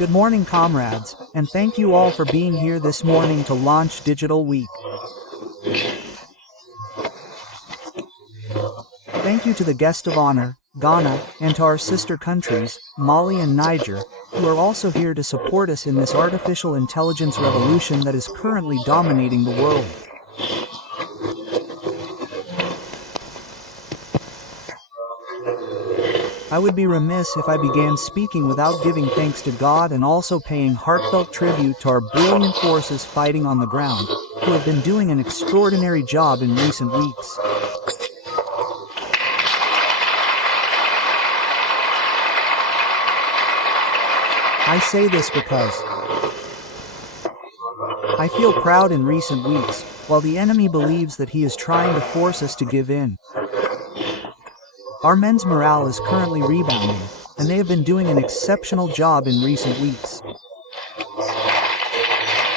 Good morning, comrades, and thank you all for being here this morning to launch Digital Week. Thank you to the guest of honor, Ghana, and to our sister countries, Mali and Niger, who are also here to support us in this artificial intelligence revolution that is currently dominating the world. I would be remiss if I began speaking without giving thanks to God and also paying heartfelt tribute to our brilliant forces fighting on the ground, who have been doing an extraordinary job in recent weeks. I say this because I feel proud in recent weeks, while the enemy believes that he is trying to force us to give in. Our men's morale is currently rebounding, and they have been doing an exceptional job in recent weeks.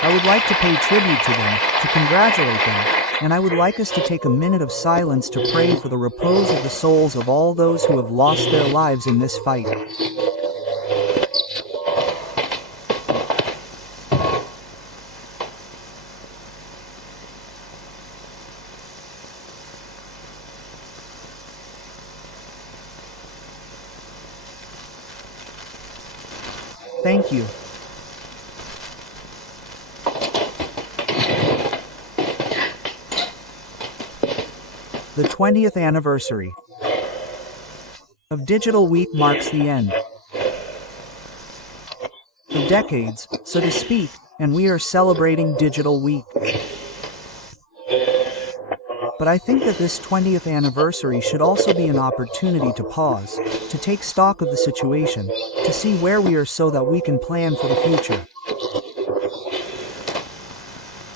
I would like to pay tribute to them, to congratulate them, and I would like us to take a minute of silence to pray for the repose of the souls of all those who have lost their lives in this fight. Thank you. The 20th anniversary of Digital Week marks the end of decades, so to speak, and we are celebrating Digital Week. But I think that this 20th anniversary should also be an opportunity to pause, to take stock of the situation, to see where we are so that we can plan for the future.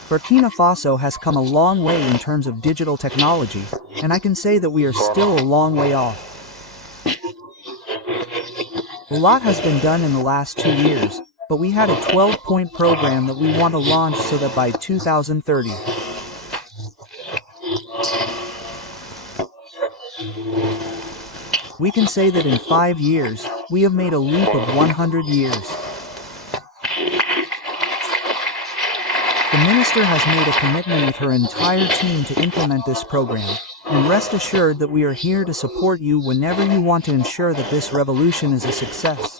Burkina Faso has come a long way in terms of digital technology, and I can say that we are still a long way off. A lot has been done in the last 2 years, but we had a 12-point program that we want to launch so that by 2030, we can say that in 5 years, we have made a leap of 100 years. The minister has made a commitment with her entire team to implement this program, and rest assured that we are here to support you whenever you want to ensure that this revolution is a success.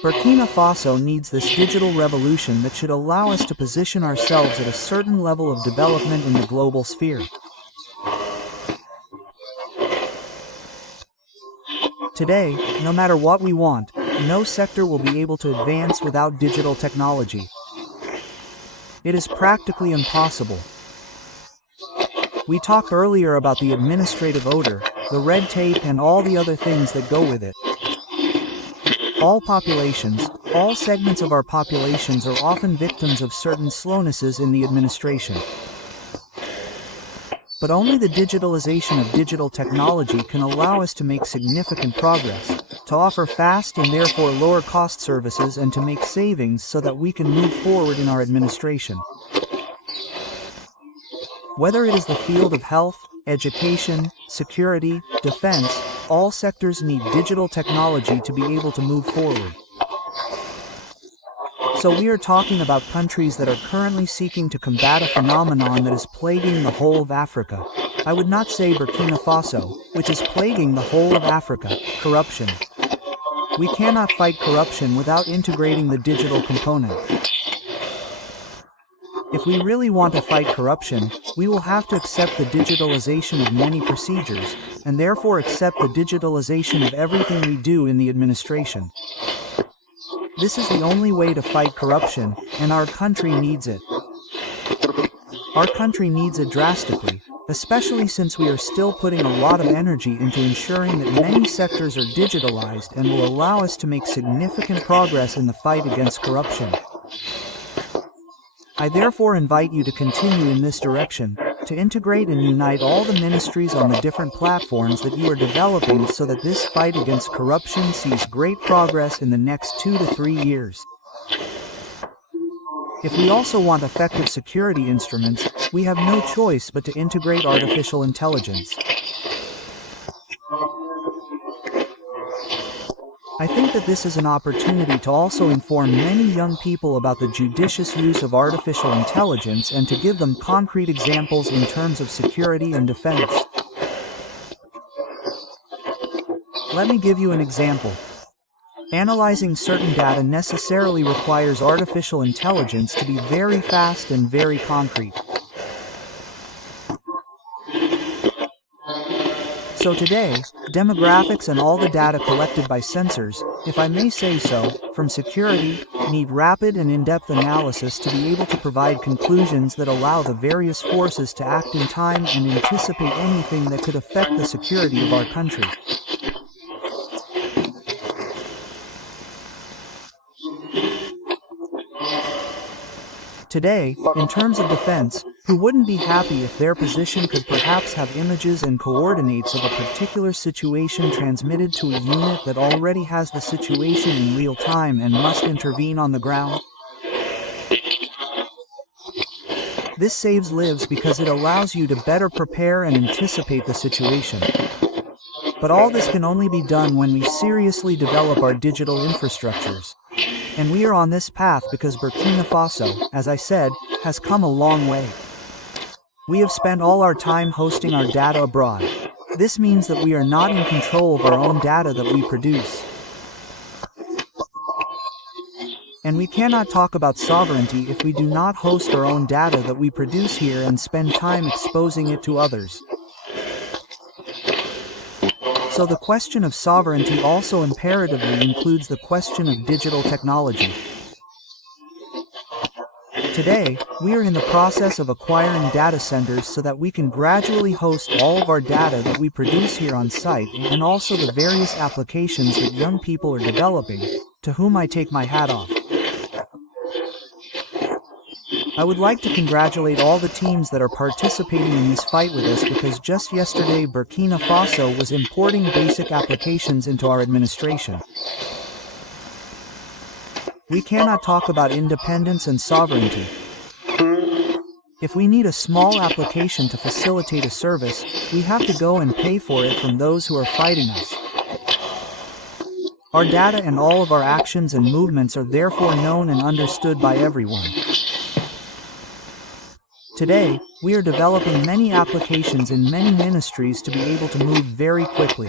Burkina Faso needs this digital revolution that should allow us to position ourselves at a certain level of development in the global sphere. Today, no matter what we want, no sector will be able to advance without digital technology. It is practically impossible. We talked earlier about the administrative odor, the red tape, and all the other things that go with it. All populations, all segments of our populations are often victims of certain slownesses in the administration. But only the digitalization of digital technology can allow us to make significant progress, to offer fast and therefore lower cost services, and to make savings so that we can move forward in our administration. Whether it is the field of health, education, security, defense, all sectors need digital technology to be able to move forward. So we are talking about countries that are currently seeking to combat a phenomenon that is plaguing the whole of Africa. I would not say Burkina Faso, which is plaguing the whole of Africa: corruption. We cannot fight corruption without integrating the digital component. If we really want to fight corruption, we will have to accept the digitalization of many procedures, and therefore accept the digitalization of everything we do in the administration. This is the only way to fight corruption, and our country needs it. Our country needs it drastically, especially since we are still putting a lot of energy into ensuring that many sectors are digitalized and will allow us to make significant progress in the fight against corruption. I therefore invite you to continue in this direction, to integrate and unite all the ministries on the different platforms that you are developing so that this fight against corruption sees great progress in the next 2 to 3 years. If we also want effective security instruments, we have no choice but to integrate artificial intelligence. I think that this is an opportunity to also inform many young people about the judicious use of artificial intelligence and to give them concrete examples in terms of security and defense. Let me give you an example. Analyzing certain data necessarily requires artificial intelligence to be very fast and very concrete. So today, demographics and all the data collected by sensors, if I may say so, from security, need rapid and in-depth analysis to be able to provide conclusions that allow the various forces to act in time and anticipate anything that could affect the security of our country. Today, in terms of defense, who wouldn't be happy if their position could perhaps have images and coordinates of a particular situation transmitted to a unit that already has the situation in real time and must intervene on the ground? This saves lives because it allows you to better prepare and anticipate the situation. But all this can only be done when we seriously develop our digital infrastructures. And we are on this path because Burkina Faso, as I said, has come a long way. We have spent all our time hosting our data abroad. This means that we are not in control of our own data that we produce. And we cannot talk about sovereignty if we do not host our own data that we produce here and spend time exposing it to others. So the question of sovereignty also imperatively includes the question of digital technology. Today, we are in the process of acquiring data centers so that we can gradually host all of our data that we produce here on site and also the various applications that young people are developing, to whom I take my hat off. I would like to congratulate all the teams that are participating in this fight with us because just yesterday Burkina Faso was importing basic applications into our administration. We cannot talk about independence and sovereignty. If we need a small application to facilitate a service, we have to go and pay for it from those who are fighting us. Our data and all of our actions and movements are therefore known and understood by everyone. Today, we are developing many applications in many ministries to be able to move very quickly.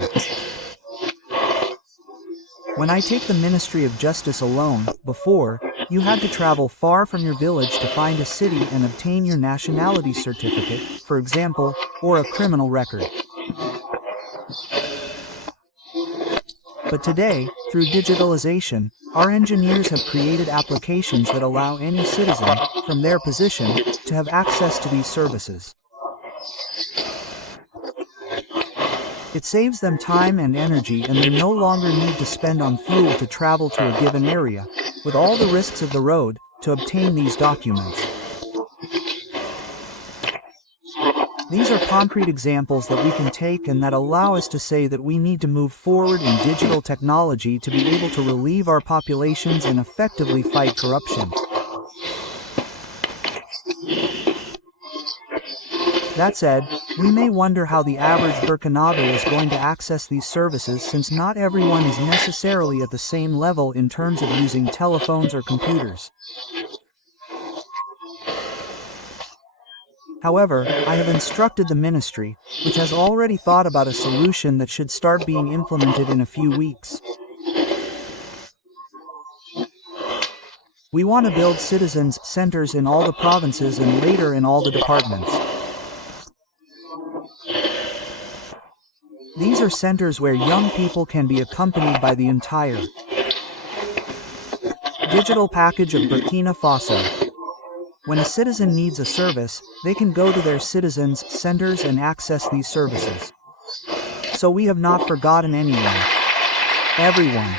When I take the Ministry of Justice alone, before, you had to travel far from your village to find a city and obtain your nationality certificate, for example, or a criminal record. But today, through digitalization, our engineers have created applications that allow any citizen, from their position, to have access to these services. It saves them time and energy and they no longer need to spend on fuel to travel to a given area, with all the risks of the road, to obtain these documents. These are concrete examples that we can take and that allow us to say that we need to move forward in digital technology to be able to relieve our populations and effectively fight corruption. That said, we may wonder how the average Burkinabe is going to access these services since not everyone is necessarily at the same level in terms of using telephones or computers. However, I have instructed the ministry, which has already thought about a solution that should start being implemented in a few weeks. We want to build citizens' centers in all the provinces and later in all the departments. These are centers where young people can be accompanied by the entire digital package of Burkina Faso. When a citizen needs a service, they can go to their citizens' centers and access these services. So we have not forgotten anyone. Everyone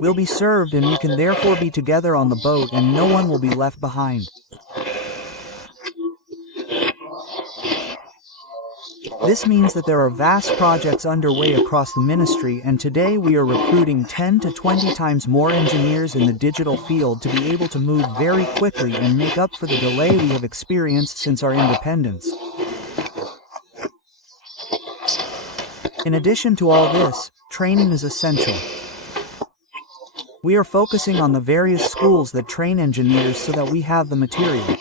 will be served and we can therefore be together on the boat and no one will be left behind. This means that there are vast projects underway across the ministry and today we are recruiting 10 to 20 times more engineers in the digital field to be able to move very quickly and make up for the delay we have experienced since our independence. In addition to all this, training is essential. We are focusing on the various schools that train engineers so that we have the material.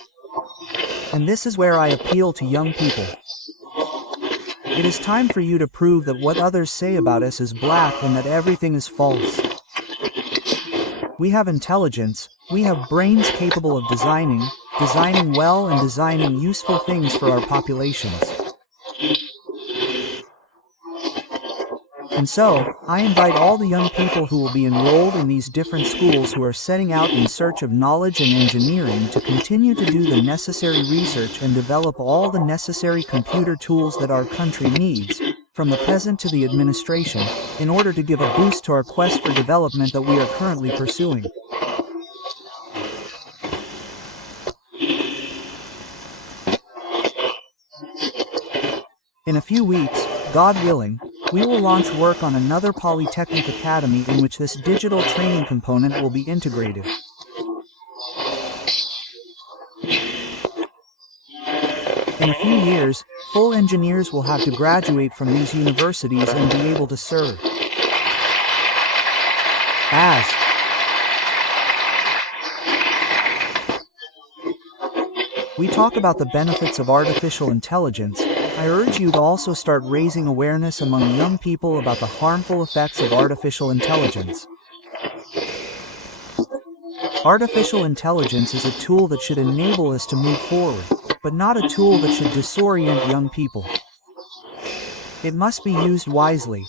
And this is where I appeal to young people. It is time for you to prove that what others say about us is black and that everything is false. We have intelligence, we have brains capable of designing well and designing useful things for our populations. And so, I invite all the young people who will be enrolled in these different schools who are setting out in search of knowledge and engineering to continue to do the necessary research and develop all the necessary computer tools that our country needs, from the peasant to the administration, in order to give a boost to our quest for development that we are currently pursuing. In a few weeks, God willing, we will launch work on another Polytechnic Academy in which this digital training component will be integrated. In a few years, full engineers will have to graduate from these universities and be able to serve as we talk about the benefits of artificial intelligence. I urge you to also start raising awareness among young people about the harmful effects of artificial intelligence. Artificial intelligence is a tool that should enable us to move forward, but not a tool that should disorient young people. It must be used wisely.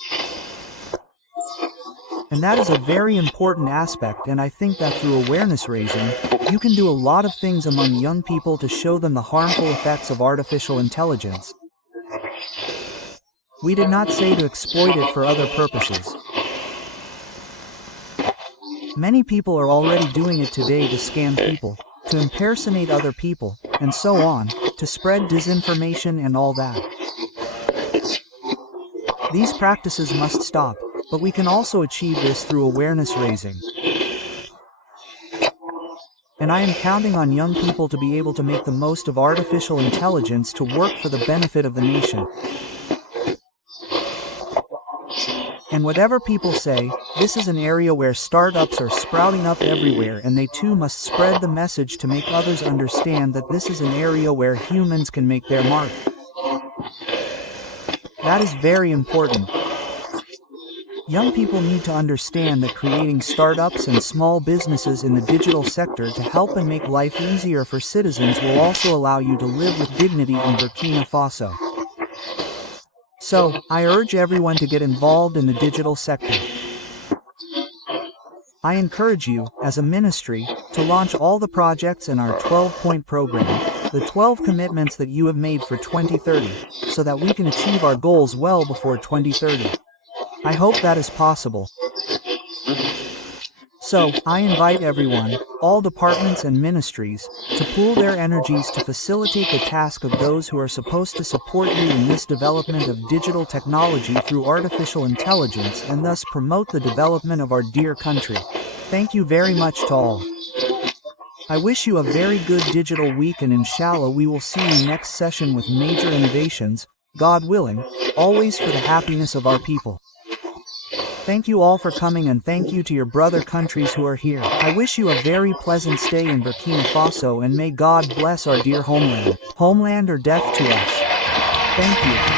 And that is a very important aspect, and I think that through awareness raising, you can do a lot of things among young people to show them the harmful effects of artificial intelligence. We did not say to exploit it for other purposes. Many people are already doing it today to scam people, to impersonate other people, and so on, to spread disinformation and all that. These practices must stop, but we can also achieve this through awareness raising. And I am counting on young people to be able to make the most of artificial intelligence to work for the benefit of the nation. And whatever people say, this is an area where startups are sprouting up everywhere, and they too must spread the message to make others understand that this is an area where humans can make their mark. That is very important. Young people need to understand that creating startups and small businesses in the digital sector to help and make life easier for citizens will also allow you to live with dignity in Burkina Faso. So, I urge everyone to get involved in the digital sector. I encourage you, as a ministry, to launch all the projects in our 12-point program, the 12 commitments that you have made for 2030, so that we can achieve our goals well before 2030. I hope that is possible. So, I invite everyone, all departments and ministries, to pool their energies to facilitate the task of those who are supposed to support you in this development of digital technology through artificial intelligence and thus promote the development of our dear country. Thank you very much to all. I wish you a very good digital week, and inshallah we will see you next session with major innovations, God willing, always for the happiness of our people. Thank you all for coming, and thank you to your brother countries who are here. I wish you a very pleasant stay in Burkina Faso, and may God bless our dear homeland. Homeland or death to us. Thank you.